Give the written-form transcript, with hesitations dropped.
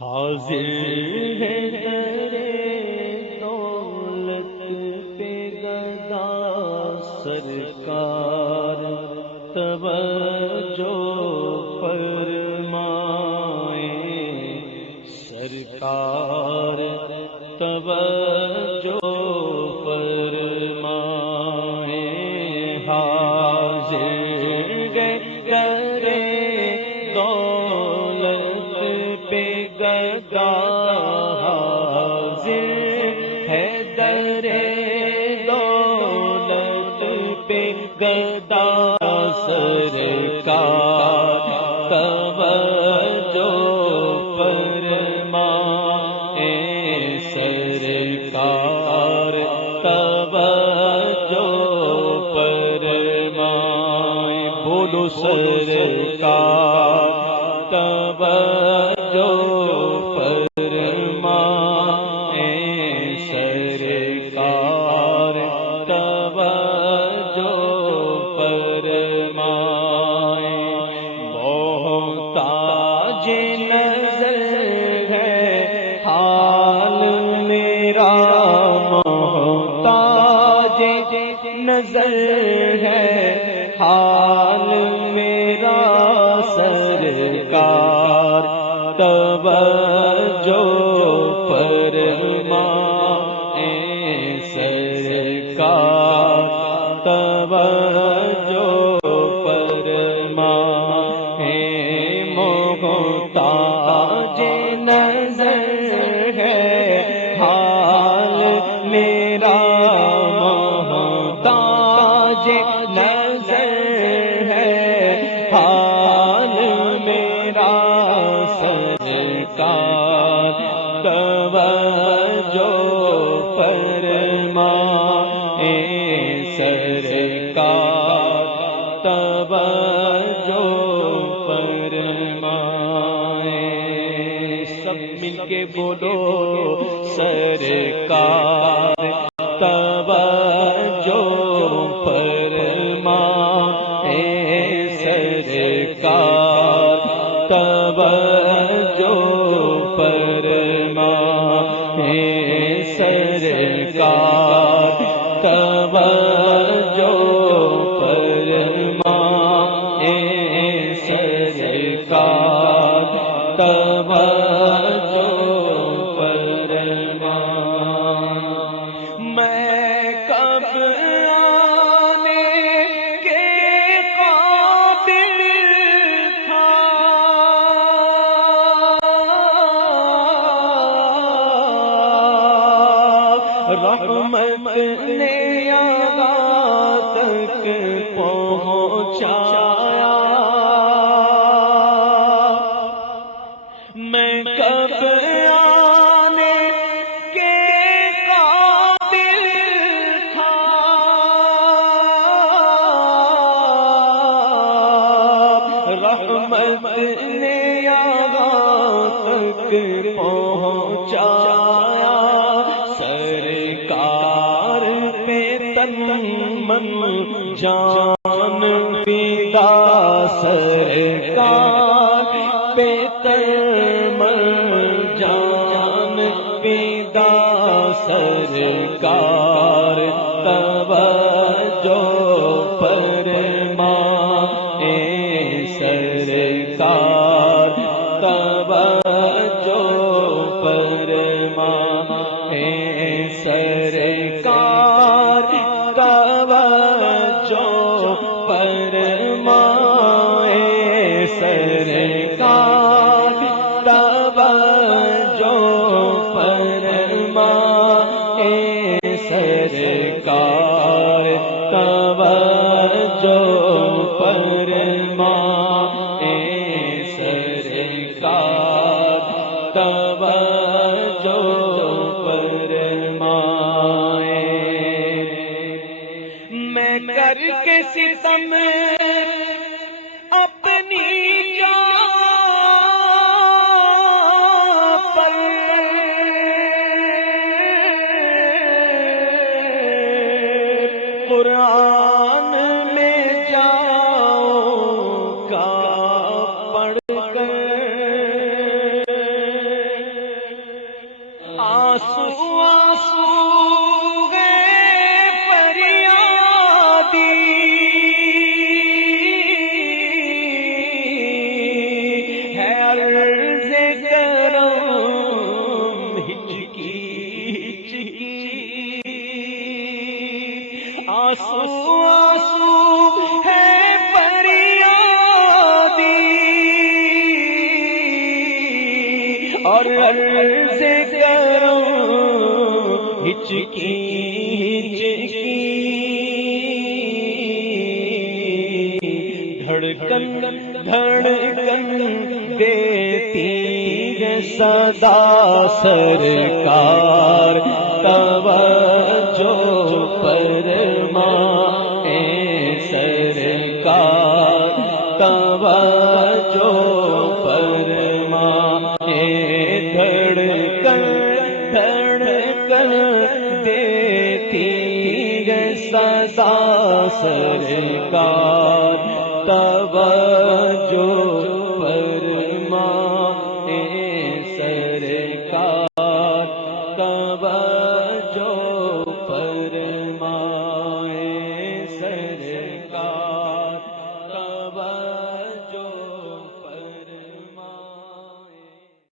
حاضر ہے در دولت پہ گدا سرکار، توجہ فرمائیں سرکار، توجہ فرمائیں۔ حاضر ہے در دولت پہ گدا، حاضر ہے در دولت پہ گدا سرکار، توجہ فرمائیں سرکار، توجہ فرمائیں۔ بولو سرکار، توجہ فرمائیں سرکار، توجہ فرمائیں۔ محتاج نظر ہے حال میرا، محتاج نظر ہے حال میرا سرکار، توجہ فرمائیں سرکار، توجہ فرمائیں۔ محتاج نظر ہے حال میرا، محتاج نظر ہے حال میرا سرکار، توجہ فرمائیں سرکار، توجہ فرمائیں۔ سب مل کے بولو سرکار، توجہ فرمائیں سرکار، توجہ فرمائیں سرکار، توجہ فرمائیں سرکار، توجہ فرمائیں۔ میں کب آنے کے قابل تھا، رحمت نے یہاں تک پہنچایا، میں کب آنے کے قابل تھا، رحمت نے یہاں تک پہنچایا، سرکار پہ تن من جان فدا، سرکار پہ تن من جان فدا سرکار، توجہ فرمائیں سرکار، توجہ فرمائیں سرکار، توجہ فرمائیں سرکار، توجہ فرمائیں سرکار، توجہ فرمائیں سرکار، توجہ فرمائیں۔ میں کر کے ستم اپنی جان پر، قرآن میں جاؤں گا پڑھ کر، آنسو آنسو ہے فریادی اور عرض کروں ہچکی ہچکی دھڑکن دھڑکن دیتی ہے صدا سرکار توجہ فرمائے سرکار توجہ فرمائے دھڑکن دھڑکن دیتی ہے صدا سرکار توجہ